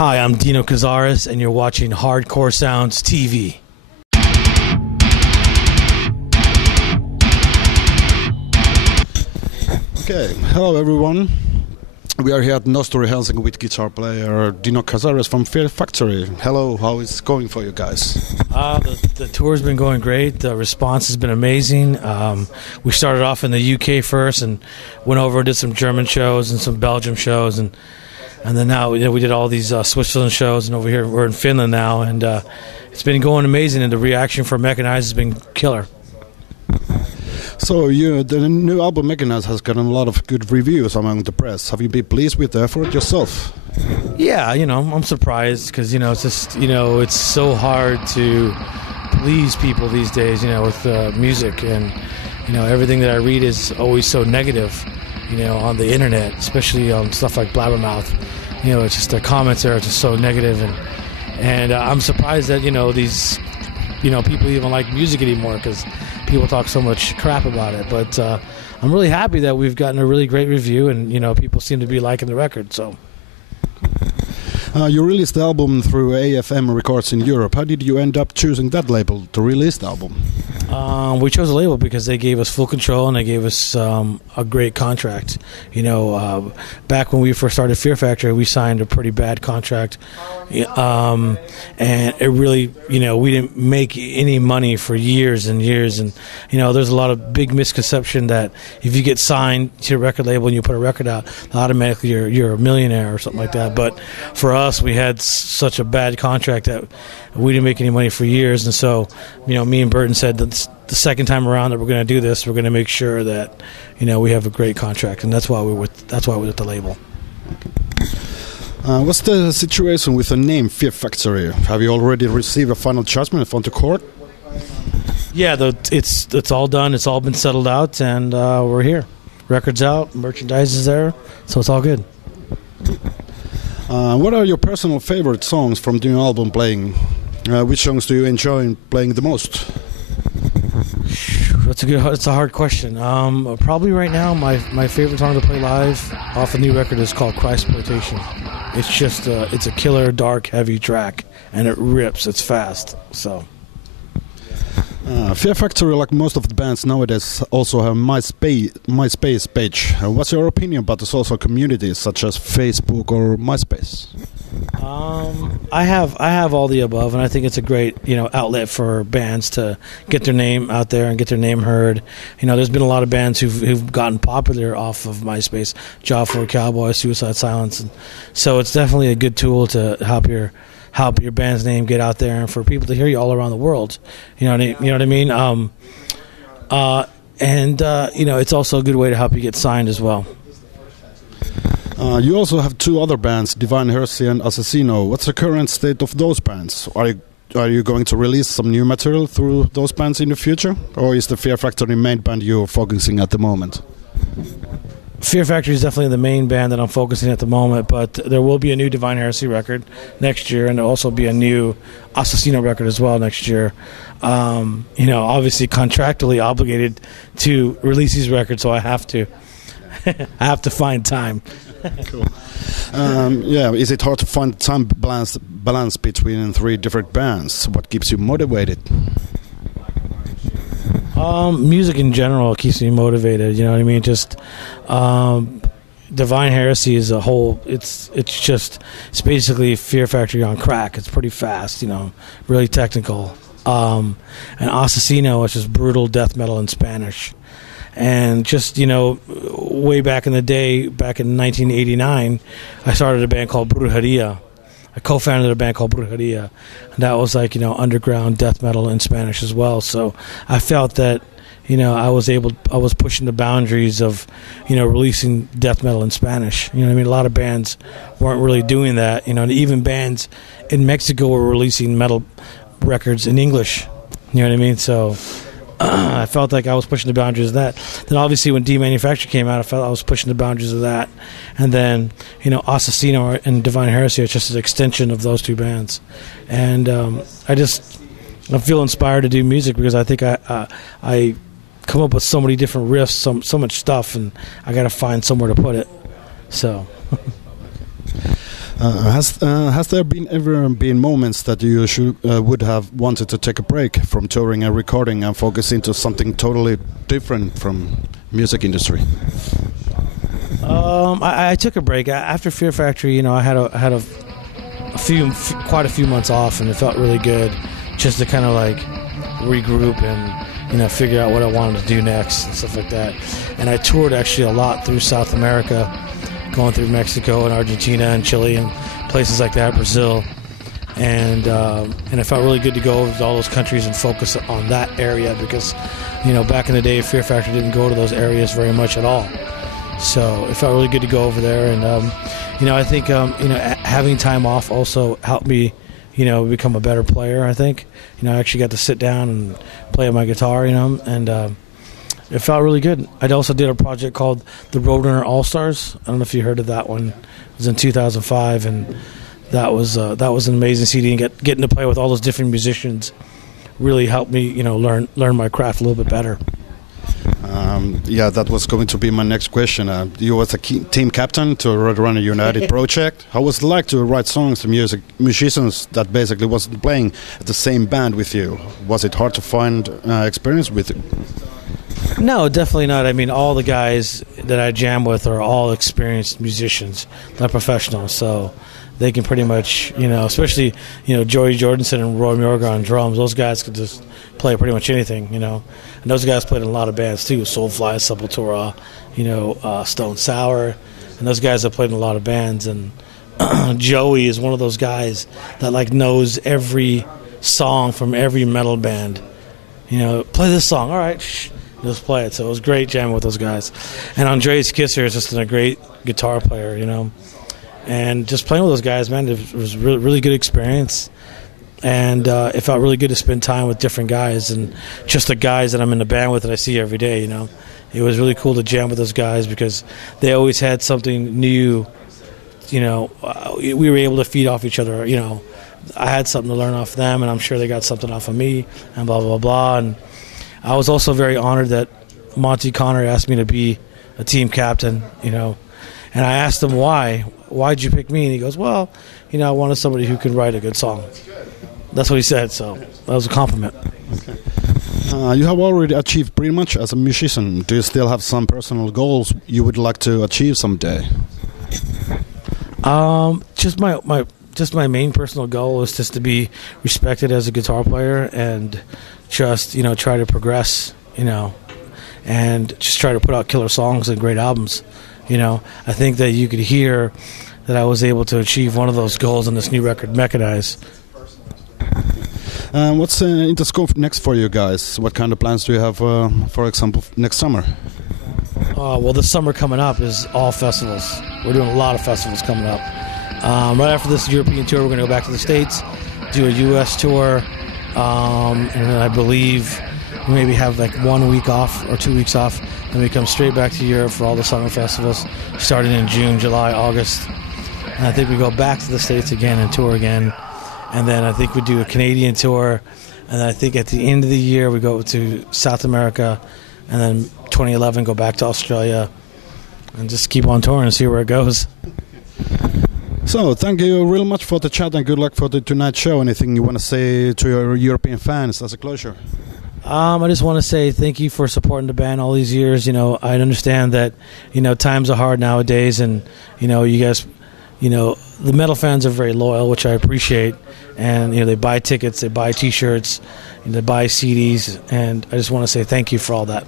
Hi, I'm Dino Cazarez, and you're watching Hardcore Sounds TV. Okay, hello everyone. We are here at Nosturi, Helsinki with guitar player Dino Cazarez from Fear Factory. Hello, how is it going for you guys? The tour's been going great. The response has been amazing. We started off in the UK first and went over and did some German shows and some Belgium shows, and then now we did all these Switzerland shows, and over here we're in Finland now, and it's been going amazing, and the reaction for Mechanized has been killer. So the new album Mechanized has gotten a lot of good reviews among the press. Have you been pleased with the effort yourself? Yeah, I'm surprised because it's just it's so hard to please people these days, with music, and everything that I read is always so negative, on the internet, especially on stuff like Blabbermouth. It's just the comments there are just so negative, and I'm surprised that these people even like music anymore because people talk so much crap about it. But I'm really happy that we've gotten a really great review, and people seem to be liking the record. So you released the album through AFM Records in Europe. How did you end up choosing that label to release the album? We chose a label because they gave us full control and they gave us a great contract. Back when we first started Fear Factory, we signed a pretty bad contract, and it really, we didn't make any money for years and years. And there's a lot of big misconception that if you get signed to a record label and you put a record out, automatically you're a millionaire or something like that. But for us, we had such a bad contract that we didn't make any money for years, and so me and Burton said that the second time around that we're going to do this, we're going to make sure that we have a great contract, and that's why we're with the label. What's the situation with the name Fear Factory? Have you already received a final judgment from the court? Yeah, it's all done. It's all been settled out, and we're here. Record's out, merchandise is there, so it's all good. What are your personal favorite songs from the new album playing? Which songs do you enjoy playing the most? It's a hard question. Probably right now, my favorite song to play live off the new record is called Christploitation. It's just it's a killer, dark, heavy track, and it rips. It's fast. So. Fear Factory, like most of the bands nowadays, also have MySpace page. What's your opinion about the social communities such as Facebook or MySpace? I have all the above, and I think it's a great outlet for bands to get their name out there and get their name heard. There's been a lot of bands who've gotten popular off of MySpace, Job for a Cowboy, Suicide Silence, and so it's definitely a good tool to help your band's name get out there and for people to hear you all around the world. You know what I mean? It's also a good way to help you get signed as well. You also have two other bands, Divine Heresy and Assassino. What's the current state of those bands? Are you going to release some new material through those bands in the future? Or is the Fear Factory main band you're focusing at the moment? Fear Factory is definitely the main band that I'm focusing at the moment, but there will be a new Divine Heresy record next year, and there'll also be a new Assassino record as well next year. Obviously contractually obligated to release these records, so I have to find time. Cool. Is it hard to find time balance between three different bands? What keeps you motivated? Music in general keeps me motivated. You know what I mean? Just Divine Heresy is a whole. It's basically Fear Factory on crack. It's pretty fast. Really technical. And Assassino, which is brutal death metal in Spanish. And just, way back in the day, back in 1989, I started a band called Brujeria. I co-founded a band called Brujeria. And that was like, underground death metal in Spanish as well. So I felt that, I was pushing the boundaries of, releasing death metal in Spanish. A lot of bands weren't really doing that. Even bands in Mexico were releasing metal records in English. You know what I mean? So I felt like I was pushing the boundaries of that. Then obviously when Demanufacture came out, I felt I was pushing the boundaries of that. And then, Assassino and Divine Heresy are just an extension of those two bands. And I feel inspired to do music because I think I come up with so many different riffs, so much stuff, and I got to find somewhere to put it. So... Has there been ever been moments that you would have wanted to take a break from touring and recording and focus into something totally different from music industry? I took a break after Fear Factory. You know, I had quite a few months off, and it felt really good just to kind of like regroup and, you know, figure out what I wanted to do next and stuff like that. And I toured actually a lot through South America, going through Mexico and Argentina and Chile and places like that, Brazil. And it felt really good to go over to all those countries and focus on that area because, you know, back in the day, Fear Factory didn't go to those areas very much at all. So it felt really good to go over there. And, you know, I think, you know, having time off also helped me, you know, become a better player, I think. You know, I actually got to sit down and play my guitar, you know, and it felt really good. I also did a project called the Roadrunner All-Stars. I don't know if you heard of that one. It was in 2005, and that was an amazing CD. And getting to play with all those different musicians really helped me, you know, learn my craft a little bit better. Yeah, that was going to be my next question. You was a team captain to a Roadrunner United project. How was it like to write songs to musicians that basically wasn't playing at the same band with you? Was it hard to find experience with it? No, definitely not. I mean, all the guys that I jam with are all experienced musicians. They're professionals, so they can pretty much, you know, especially, you know, Joey Jordanson and Roy Mjorga on drums. Those guys could just play pretty much anything, you know. And those guys played in a lot of bands too, Soulfly, Sepultura, you know, Stone Sour. And those guys have played in a lot of bands. And Joey is one of those guys that, like, knows every song from every metal band. You know, play this song. All right, just play it. So it was great jamming with those guys. And Andreas Kisser is just a great guitar player, you know. And just playing with those guys, man, it was really, really good experience. And it felt really good to spend time with different guys and just the guys that I'm in the band with that I see every day, you know. It was really cool to jam with those guys because they always had something new, you know. We were able to feed off each other, you know. I had something to learn off them, and I'm sure they got something off of me, and blah, blah, blah. And I was also very honored that Monty Connor asked me to be a team captain, you know. And I asked him why. Why'd you pick me? And he goes, well, you know, I wanted somebody who could write a good song. That's what he said, so that was a compliment. Okay. You have already achieved pretty much as a musician. Do you still have some personal goals you would like to achieve someday? Just my main personal goal is just to be respected as a guitar player and just, you know, try to progress, you know, and just try to put out killer songs and great albums. You know, I think that you could hear that I was able to achieve one of those goals on this new record, Mechanize. What's in the scope next for you guys? What kind of plans do you have, for example, next summer? Well, this summer coming up is all festivals. We're doing a lot of festivals coming up. Right after this European tour, we're going to go back to the States, do a U.S. tour, and then I believe we maybe have like 1 week off or 2 weeks off, and we come straight back to Europe for all the summer festivals, starting in June, July, August. And I think we go back to the States again and tour again. And then I think we do a Canadian tour. And then I think at the end of the year we go to South America. And then 2011 go back to Australia. And just keep on touring and see where it goes. So thank you real much for the chat and good luck for the tonight's show. Anything you want to say to your European fans as a closure? I just want to say thank you for supporting the band all these years. You know, I understand that, you know, times are hard nowadays. And, you know, you guys, you know, the metal fans are very loyal, which I appreciate. And, you know, they buy tickets, they buy T-shirts, and they buy CDs. And I just want to say thank you for all that.